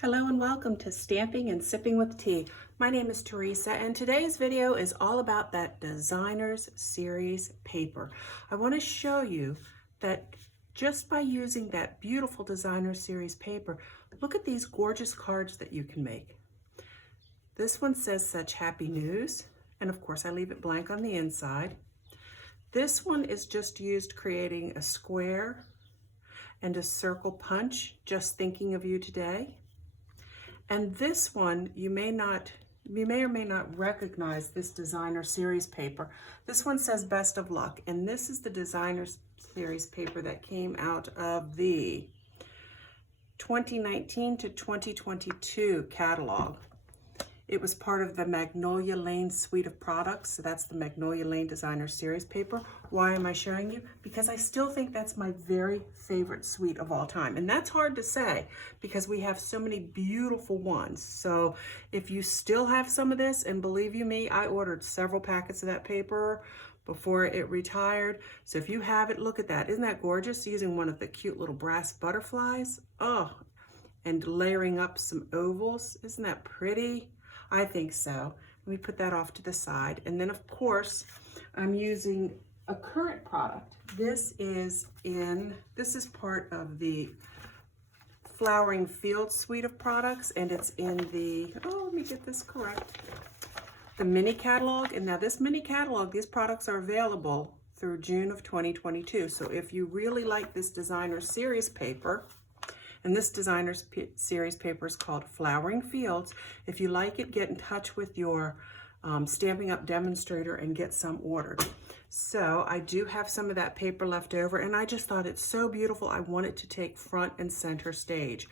Hello and welcome to Stamping and Sipping with Tea. My name is Teresa and today's video is all about that Designers Series paper. I want to show you that just by using that beautiful Designer Series paper, look at these gorgeous cards that you can make. This one says Such Happy News, and of course I leave it blank on the inside. This one is just used creating a square and a circle punch, just thinking of you today. And this one, you may or may not recognize this Designer Series paper. This one says Best of Luck, and this is the Designer Series paper that came out of the 2019 to 2022 catalog. It was part of the Magnolia Lane suite of products, so that's the Magnolia Lane Designer Series paper. Why am I showing you? Because I still think that's my very favorite suite of all time. And that's hard to say because we have so many beautiful ones. So if you still have some of this, and believe you me, I ordered several packets of that paper before it retired. So if you have it, look at that. Isn't that gorgeous? Using one of the cute little brass butterflies. Oh, and layering up some ovals. Isn't that pretty? I think so. Let me put that off to the side. And then of course, I'm using a current product. This is part of the Flowering Fields suite of products, and it's in the, let me get this correct, the mini catalog. And now this mini catalog, these products are available through June of 2022. So if you really like this Designer Series paper, and this Designer Series paper is called Flowering Fields. If you like it, get in touch with your Stampin' Up demonstrator and get some ordered. So I do have some of that paper left over, and I just thought it's so beautiful. I want it to take front and center stage.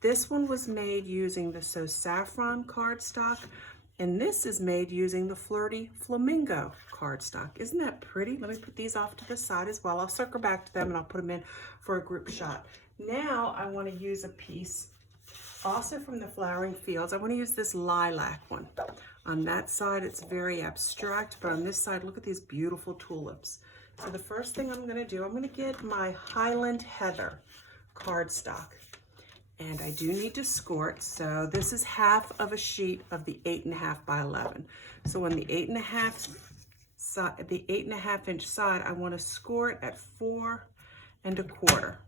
This one was made using the So Saffron cardstock, and this is made using the Flirty Flamingo cardstock. Isn't that pretty? Let me put these off to the side as well. I'll circle back to them and I'll put them in for a group shot. Now I want to use a piece also from the Flowering Fields. I want to use this lilac one. On that side it's very abstract, but on this side look at these beautiful tulips. So the first thing I'm going to do, I'm going to get my Highland Heather cardstock, and I do need to score it. So this is half of a sheet of the 8.5 by 11. So on the 8.5 inch side, I want to score it at 4 1/4.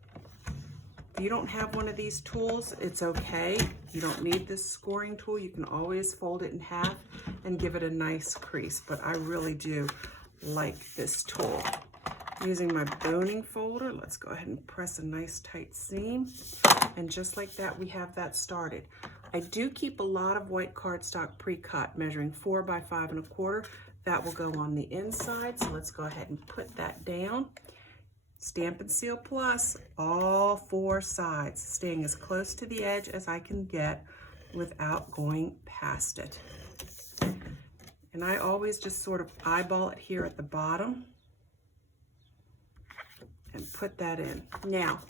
If you don't have one of these tools, it's okay. You don't need this scoring tool. You can always fold it in half and give it a nice crease, but I really do like this tool. Using my boning folder, let's go ahead and press a nice tight seam. And just like that, we have that started. I do keep a lot of white cardstock pre-cut, measuring 4 by 5 1/4. That will go on the inside, so let's go ahead and put that down. Stampin' Seal Plus, all 4 sides, staying as close to the edge as I can get without going past it. And I always just sort of eyeball it here at the bottom and put that in. Now,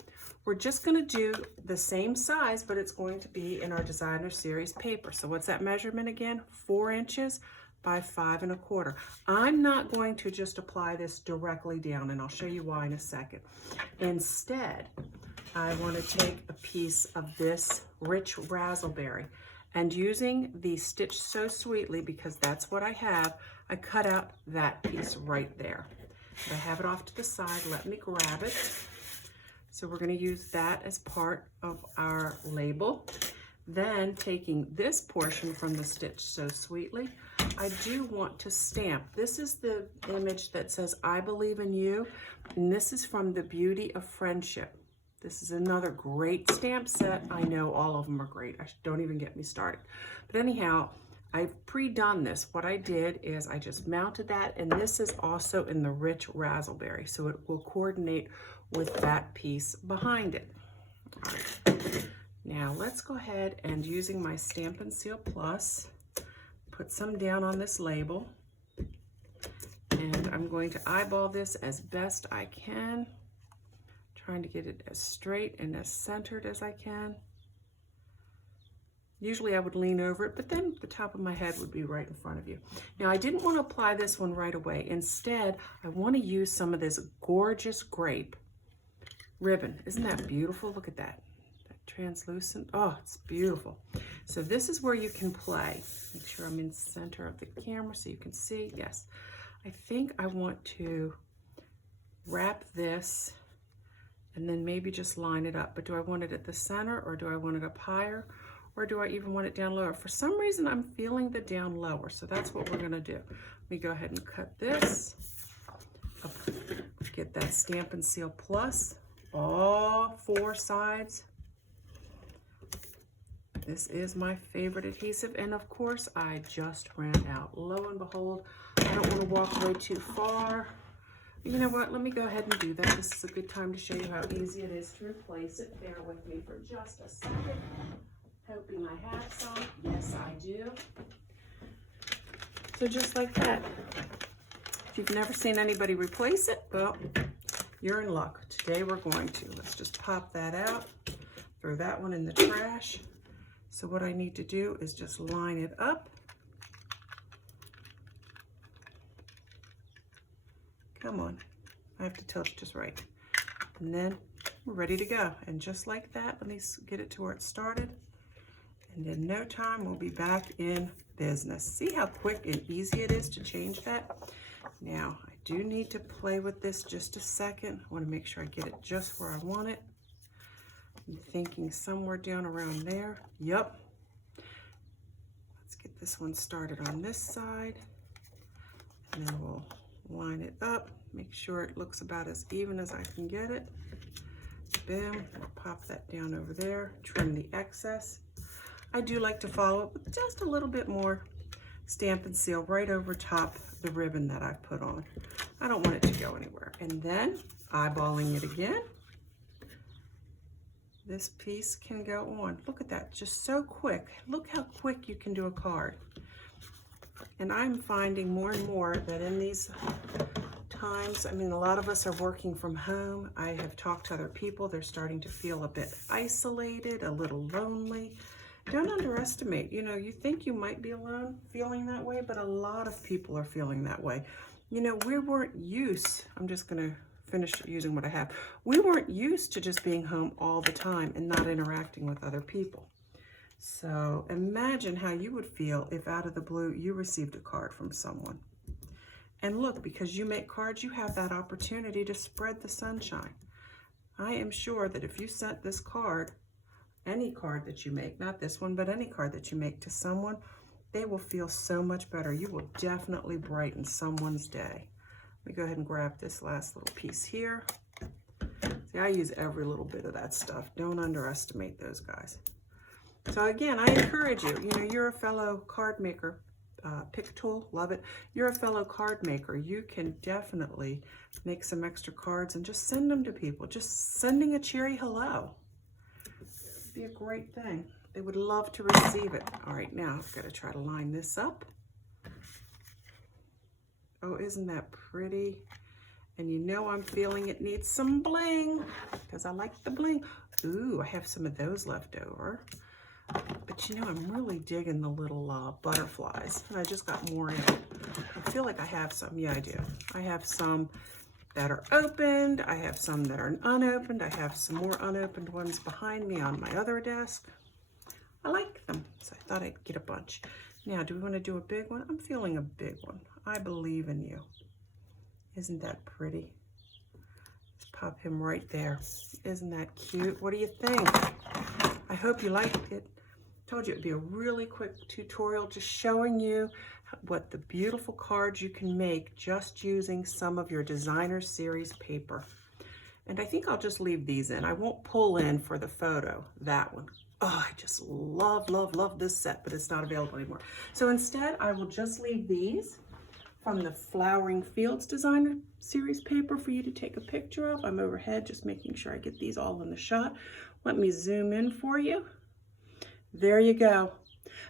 we're just going to do the same size, but it's going to be in our Designer Series paper. So what's that measurement again? 4 inches by 5 1/4. I'm not going to just apply this directly down, and I'll show you why in a second. Instead, I want to take a piece of this rich razzleberry, and using the Stitch So Sweetly, because that's what I have, I cut out that piece right there. I have it off to the side. Let me grab it. So we're going to use that as part of our label. Then taking this portion from the Stitch So Sweetly, I do want to stamp. This is the image that says I believe in you, and this is from The Beauty of Friendship. This is another great stamp set. I know all of them are great. Don't even get me started. But anyhow, I've pre-done this. What I did is I just mounted that, and this is also in the rich razzleberry, so it will coordinate with that piece behind it. All right. Now let's go ahead and, using my Stampin' Seal Plus, put some down on this label, and I'm going to eyeball this as best I can, trying to get it as straight and as centered as I can. Usually I would lean over it, but then the top of my head would be right in front of you. Now I didn't want to apply this one right away. Instead, I want to use some of this gorgeous grape ribbon. Isn't that beautiful? Look at that. That translucent. Oh, it's beautiful. So this is where you can play. Make sure I'm in center of the camera so you can see. Yes. I think I want to wrap this and then maybe just line it up. But do I want it at the center, or do I want it up higher, or do I even want it down lower? For some reason, I'm feeling the down lower. So that's what we're gonna do. Let me go ahead and cut this. Get that Stampin' Seal Plus, all 4 sides. This is my favorite adhesive, and of course, I just ran out. Lo and behold, I don't want to walk away too far. You know what? Let me go ahead and do that. This is a good time to show you how easy it is to replace it. Bear with me for just a second. Hoping I have some. Yes, I do. So just like that. If you've never seen anybody replace it, well, you're in luck. Today we're going to. Let's just pop that out. Throw that one in the trash. So what I need to do is just line it up. Come on. I have to tilt it just right. And then we're ready to go. And just like that, let me get it to where it started. And in no time, we'll be back in business. See how quick and easy it is to change that? Now, I do need to play with this just a second. I want to make sure I get it just where I want it. I'm thinking somewhere down around there. Yep. Let's get this one started on this side. And then we'll line it up. Make sure it looks about as even as I can get it. Boom. We'll pop that down over there. Trim the excess. I do like to follow it with just a little bit more Stampin' Seal right over top the ribbon that I put on. I don't want it to go anywhere. And then eyeballing it again. This piece can go on. Look at that, just so quick. Look how quick you can do a card. And I'm finding more and more that in these times, I mean, a lot of us are working from home. I have talked to other people. They're starting to feel a bit isolated, a little lonely. Don't underestimate, you know, you think you might be alone feeling that way, but a lot of people are feeling that way. You know, we weren't used, I'm just gonna finish using what I have. We weren't used to just being home all the time and not interacting with other people. So imagine how you would feel if out of the blue you received a card from someone. And look, because you make cards, you have that opportunity to spread the sunshine. I am sure that if you sent this card, any card that you make, not this one, but any card that you make to someone, they will feel so much better. You will definitely brighten someone's day. Let me go ahead and grab this last little piece here. See, I use every little bit of that stuff. Don't underestimate those guys. So again, I encourage you, you know, you're a fellow card maker, pick tool, love it. You're a fellow card maker. You can definitely make some extra cards and just send them to people. Just sending a cheery hello. Be a great thing. They would love to receive it. All right, now I've got to try to line this up. Oh, isn't that pretty? And you know I'm feeling it needs some bling because I like the bling. Ooh, I have some of those left over. But you know, I'm really digging the little butterflies. And I just got more in. I feel like I have some. Yeah, I do. I have some that are opened. I have some that are unopened. I have some more unopened ones behind me on my other desk. I like them, so I thought I'd get a bunch. Now, do we want to do a big one? I'm feeling a big one. I believe in you. Isn't that pretty? Just pop him right there. Isn't that cute? What do you think? I hope you liked it. Told you it'd be a really quick tutorial just showing you what the beautiful cards you can make just using some of your designer series paper. And I think I'll just leave these in. I won't pull in for the photo, that one. Oh, I just love, love, love this set, but it's not available anymore. So instead, I will just leave these from the Flowering Fields Designer Series paper for you to take a picture of. I'm overhead just making sure I get these all in the shot. Let me zoom in for you. There you go.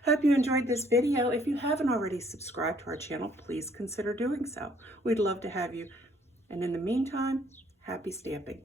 Hope you enjoyed this video. If you haven't already subscribed to our channel, please consider doing so. We'd love to have you. And in the meantime, happy stamping.